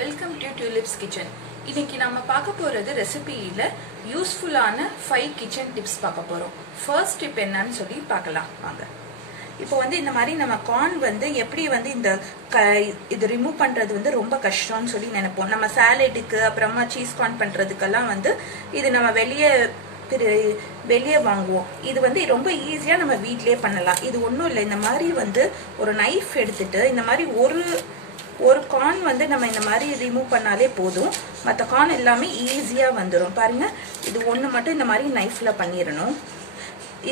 Welcome to tulips kitchen. இன்னைக்கு நம்ம பார்க்க போறது ரெசிபியில யூஸ்ஃபுல்லான 5 கிச்சன் டிப்ஸ் பார்க்க போறோம். ஃபர்ஸ்ட் டிப் என்னன்னு சொல்லி பார்க்கலாம் வாங்க. இப்போ இந்த மாதிரி நம்ம கார்ன் எப்படி இந்த இது ரிமூவ் பண்றது ரொம்ப கஷ்டம்னு சொல்லி நினைப்போம். நம்ம சாலடுக்கு அப்புறமா சீஸ் கார்ன் பண்றதுக்கெல்லாம் இது நம்ம வெளியே வாங்குவோம். இது ரொம்ப ஈஸியா நம்ம வீட்லயே பண்ணலாம். இது ஒன்றும் இல்லை, இந்த மாதிரி ஒரு நைஃப் எடுத்துட்டு இந்த மாதிரி ஒரு கார்ன் நம்ம இந்த மாதிரி ரிமூவ் பண்ணாலே போதும். மற்ற கார்ன் எல்லாமே ஈஸியாக வந்துடும். பாருங்க, இது ஒன்று மட்டும் இந்த மாதிரி நைஃப்ல பண்ணிடணும்.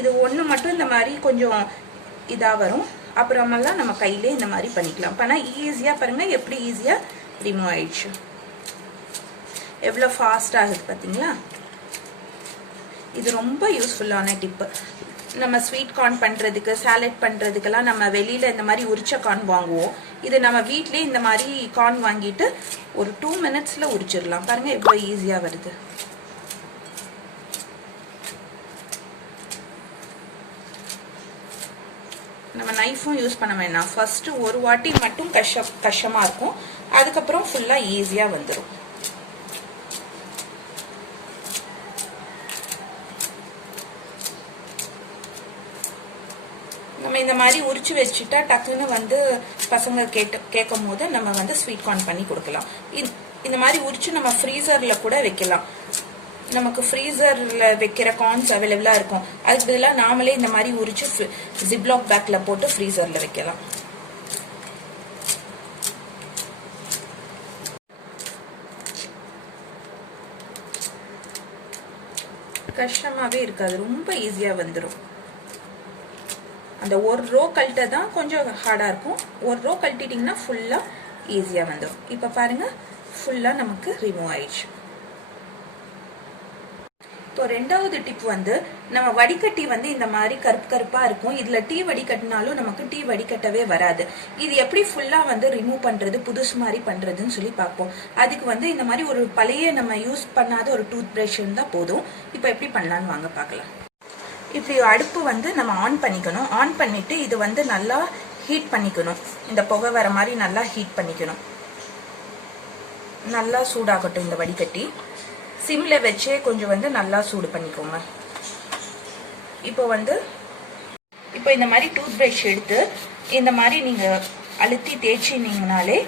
இது ஒன்று மட்டும் இந்த மாதிரி கொஞ்சம் இதாக வரும். அப்புறமெல்லாம் நம்ம கையிலே இந்த மாதிரி பண்ணிக்கலாம். பண்ணால் ஈஸியாக பாருங்க எப்படி ஈஸியாக ரிமூவ் ஆயிடுச்சு. எவ்வளோ ஃபாஸ்ட் ஆகுது பார்த்தீங்களா? இது ரொம்ப யூஸ்ஃபுல்லான டிப்பு. நம்ம ஸ்வீட் கார்ன் பண்ணுறதுக்கு சாலட் பண்ணுறதுக்கெல்லாம் நம்ம வெளியில் இந்த மாதிரி உரிச்ச கார்ன் வாங்குவோம். இது நம்ம வீட்லேயே இந்த மாதிரி கார்ன் வாங்கிட்டு ஒரு 2 மினிட்ஸில் உரிச்சிடலாம். பாருங்க எவ்வளோ ஈஸியாக வருது. நம்ம நைஃபும் யூஸ் பண்ண வேணாம். ஃபர்ஸ்ட் ஒரு வாட்டி மட்டும் கஷ்டமாக இருக்கும், அதுக்கப்புறம் ஃபுல்லாக ஈஸியாக வந்துடும். நம்ம இந்த மாதிரி உரிச்சு வச்சுட்டா டக்குன்னு பசங்க கேட்கும் போது நம்ம ஸ்வீட் கார்ன் பண்ணி கொடுக்கலாம். இந்த மாதிரி உரிச்சு நம்ம ஃப்ரீசர்ல கூட வைக்கலாம். நமக்கு ஃப்ரீசர்ல வைக்கிற கார்ன்ஸ் அவைலபிளா இருக்கும். அதுக்கு பதிலாக நாமளே இந்த மாதிரி உரிச்சு ஜிப்லாக் பேக்ல போட்டு ஃப்ரீசர்ல வைக்கலாம். கஷ்டமாவே இருக்காது, ரொம்ப ஈஸியா வந்துடும். அந்த ஒரு ரோ கழட்ட தான் கொஞ்சம் ஹார்டா இருக்கும். ஒரு ரோ கழட்டிட்டீங்கன்னா ஃபுல்லா ஈஸியா வந்துடும். இப்ப பாருங்க ஃபுல்லா நமக்கு ரிமூவ் ஆயிடுச்சு. இப்போ ரெண்டாவது டிப் நம்ம வடிகட்டி இந்த மாதிரி கருப்பு கருப்பா இருக்கும். இதுல டீ வடிகட்டினாலும் நமக்கு டீ வடிகட்டவே வராது. இது எப்படி ஃபுல்லா ரிமூவ் பண்றது, புதுசு மாதிரி பண்றதுன்னு சொல்லி பார்ப்போம். அதுக்கு இந்த மாதிரி ஒரு பழைய நம்ம யூஸ் பண்ணாத ஒரு டூத் பிரஷ் இருந்தா போதும். இப்போ எப்படி பண்ணலான்னு வாங்க பார்க்கலாம். இப்படி அடுப்பு நம்ம ஆன் பண்ணிக்கணும். ஆன் பண்ணிட்டு இது நல்லா ஹீட் பண்ணிக்கணும். இந்த புகை வர மாதிரி நல்லா ஹீட் பண்ணிக்கணும். நல்லா சூடாகட்டும். இந்த வடிகட்டி சிம்ல வச்சே கொஞ்சம் நல்லா சூடு பண்ணிக்கோங்க. இப்போ இந்த மாதிரி டூத் பிரஷ் எடுத்து இந்த மாதிரி நீங்க அழுத்தி தேய்ச்சினீங்கனாலே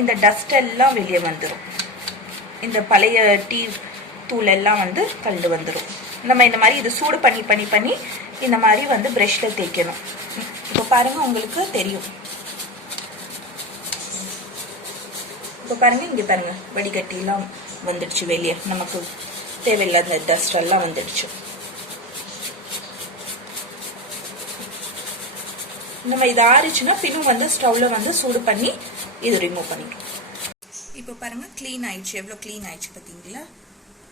இந்த டஸ்ட் எல்லாம் வெளியே வந்துடும். இந்த பழைய டீ தூள் எல்லாம் கலந்து வந்துடும். நம்ம இந்த மாதிரி இது சூடு பண்ணி இந்த மாதிரி பிரஷ்ல தேய்க்கணும். இப்போ பாருங்க உங்களுக்கு தெரியும். இப்போ பாருங்க, இங்க பாருங்க வடிகட்டி எல்லாம் வந்துடுச்சு வெளியே. நமக்கு தேவையில்லாத டஸ்ட் எல்லாம் வந்துடுச்சு. நம்ம இது ஆறிச்சுன்னா பின்னும் ஸ்டவ்ல சூடு பண்ணி இது ரிமூவ் பண்ணிக்கலாம். இப்போ பாருங்க கிளீன் ஆயிடுச்சு. எவ்வளவு கிளீன் ஆயிடுச்சு பார்த்தீங்களா?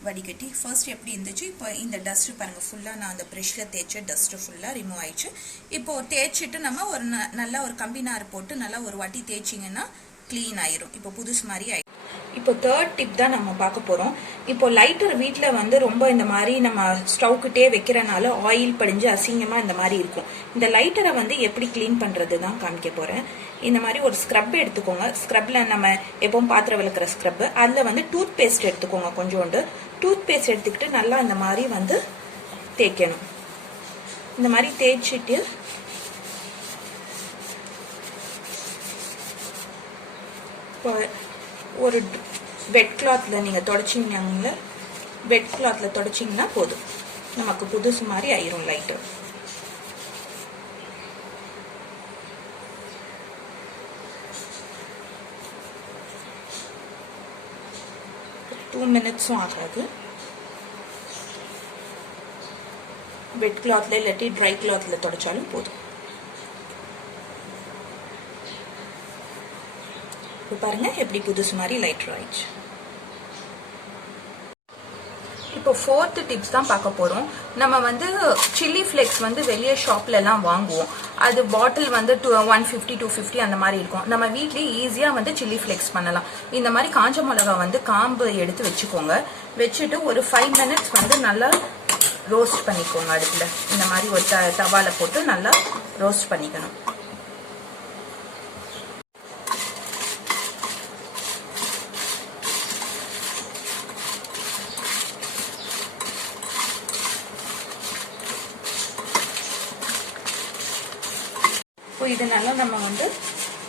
வடிகட்டி ஃபர்ஸ்ட் எப்படி இருந்துச்சு, இப்போ இந்த டஸ்ட் பாருங்க ஃபுல்லா நான் அந்த பிரஷ்ல தேய்ச்ச டஸ்ட் ஃபுல்லா ரிமூவ் ஆயிடுச்சு. இப்போ தேய்ச்சிட்டு நம்ம ஒரு நல்லா ஒரு கம்பி நார் போட்டு நல்லா ஒரு வாட்டி தேய்ச்சிங்கன்னா கிளீன் ஆயிரும். இப்போ புதுசு மாதிரி ஆயிடும். இப்போ தேர்ட் டிப் தான் நம்ம பார்க்க போறோம். இப்போ லைட்டர் வீட்டில் ரொம்ப இந்த மாதிரி நம்ம ஸ்டவ்கிட்டே வைக்கிறனால ஆயில் படிஞ்சு அசிங்கமா இந்த மாதிரி இருக்கும். இந்த லைட்டரை எப்படி கிளீன் பண்றது தான் காமிக்க போறேன். இந்த மாதிரி ஒரு ஸ்க்ரப் எடுத்துக்கோங்க. ஸ்க்ரப்ல நம்ம எப்பவும் பாத்திரம் விளக்குற ஸ்க்ரப், அதுல டூத் பேஸ்ட் எடுத்துக்கோங்க. கொஞ்சோண்டு டூத் பேஸ்ட் எடுத்துக்கிட்டு நல்லா இந்த மாதிரி தேய்க்கணும். இந்த மாதிரி தேய்ச்சிட்டு ஒரு வெட் கிளாத்ல நீங்க தொடச்சிங்கன்னா வெட் கிளாத்ல தொடச்சிங்கன்னா போதும், நமக்கு புதுசு மாதிரி ஆயிரும் லைட்டர். டூ மினிட்ஸும் ஆகாது. வெட் கிளாத்ல இல்லாட்டி ட்ரை கிளாத்ல தொடச்சாலும் போதும். இப்போ பாருங்க எப்படி புதுசு மாதிரி லைட்டர் ஆயிடுச்சு. இப்போ ஃபோர்த் டிப்ஸ் தான் பார்க்க போறோம். நம்ம சில்லி ஃபிளேக்ஸ் வெளியே ஷாப்ல எல்லாம் வாங்குவோம். அது பாட்டில் 150 250 அந்த மாதிரி இருக்கும். நம்ம வீட்லயே ஈஸியா சில்லி ஃபிளேக்ஸ் பண்ணலாம். இந்த மாதிரி காஞ்ச மிளகா காம்பு எடுத்து வச்சுக்கோங்க. வச்சுட்டு ஒரு 5 மினிட்ஸ் நல்லா ரோஸ்ட் பண்ணிக்கோங்க. அடுப்பில் இந்த மாதிரி ஒரு தவால போட்டு நல்லா ரோஸ்ட் பண்ணிக்கணும். இப்போ இது நல்லா நம்ம வந்து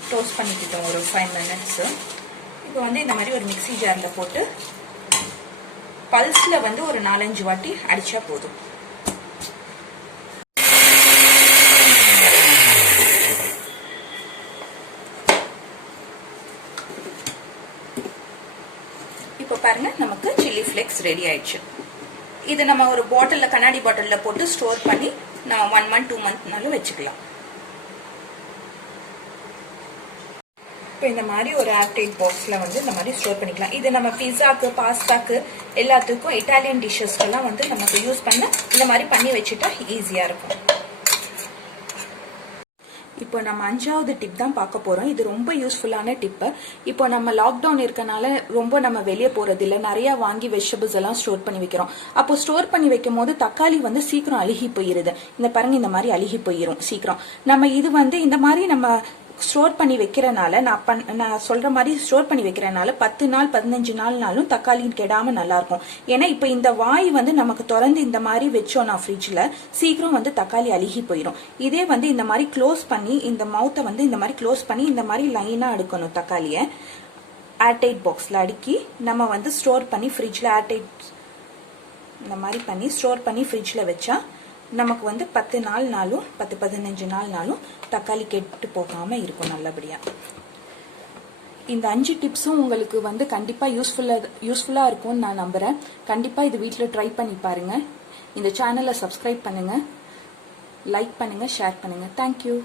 டோஸ்ட் பண்ணிக்கிட்டோம் ஒரு 5 minutes. இப்போ வந்து இந்த மாதிரி ஒரு மிக்ஸி ஜாரில் போட்டு பல்ஸில் வந்து ஒரு 4-5 வாட்டி அடிச்சா போதும். இப்போ பாருங்க நமக்கு சில்லி ஃப்ளேக்ஸ் ரெடி ஆயிடுச்சு. இது நம்ம ஒரு பாட்டிலில் கண்ணாடி பாட்டிலில் போட்டு ஸ்டோர் பண்ணி நான் 1 month 2 monthனாலும் வச்சுக்கலாம். இப்போ இந்த மாதிரி ஒரு ஏர்டைட் பாக்ஸில் வந்து இந்த மாதிரி ஸ்டோர் பண்ணிக்கலாம். இது நம்ம பிஸாக்கு பாஸ்தாக்கு எல்லாத்துக்கும் இட்டாலியன் டிஷ்ஷஸ்க்கெல்லாம் வந்து நமக்கு யூஸ் பண்ண இந்த மாதிரி பண்ணி வச்சுட்டா ஈஸியாக இருக்கும். இப்போ நம்ம 5வது டிப் தான் பார்க்க போகிறோம். இது ரொம்ப யூஸ்ஃபுல்லான டிப்பு. இப்போ நம்ம லாக்டவுன் இருக்கனால ரொம்ப நம்ம வெளியே போகிறது இல்லை, நிறையா வாங்கி வெஜிடபிள்ஸ் எல்லாம் ஸ்டோர் பண்ணி வைக்கிறோம். அப்போ ஸ்டோர் பண்ணி வைக்கும் போது தக்காளி வந்து சீக்கிரம் அழுகி போயிருது. இந்த பாருங்க இந்த மாதிரி அழுகி போயிடும் சீக்கிரம். நம்ம இது வந்து இந்த மாதிரி நம்ம ஸ்டோர் பண்ணி வைக்கிறனால நான் சொல்ற மாதிரி ஸ்டோர் பண்ணி வைக்கிறனால 10 நாள் 15 நாள்னாலும் தக்காளி கெடாம நல்லா இருக்கும். ஏன்னா இப்போ இந்த வாய் வந்து நமக்கு திறந்து இந்த மாதிரி வச்சோம்னா ஃப்ரிட்ஜ்ல சீக்கிரம் வந்து தக்காளி அழுகி போயிடும். இதே வந்து இந்த மாதிரி க்ளோஸ் பண்ணி இந்த மவுத்தை வந்து இந்த மாதிரி க்ளோஸ் பண்ணி இந்த மாதிரி லைனா அடுக்கணும். தக்காளியை ஏர்டைட் பாக்ஸ்ல அடுக்கி நம்ம வந்து ஸ்டோர் பண்ணி ஃப்ரிட்ஜ்ல ஏர்டைட் இந்த மாதிரி பண்ணி ஸ்டோர் பண்ணி ஃப்ரிட்ஜ்ல வச்சா நமக்கு வந்து 10 நாள்னாலும் 10-15 நாள்னாலும் தக்காளி கெட்டு போகாம இருக்கும் நல்லபடியா. இந்த 5 டிப்ஸும் உங்களுக்கு வந்து கண்டிப்பா யூஸ்ஃபுல்லா இருக்கும்னு நான் நம்புறேன். கண்டிப்பா இது வீட்டில் ட்ரை பண்ணி பாருங்க. இந்த சேனலை சப்ஸ்கிரைப் பண்ணுங்க, லைக் பண்ணுங்க, ஷேர் பண்ணுங்க. தேங்க்யூ.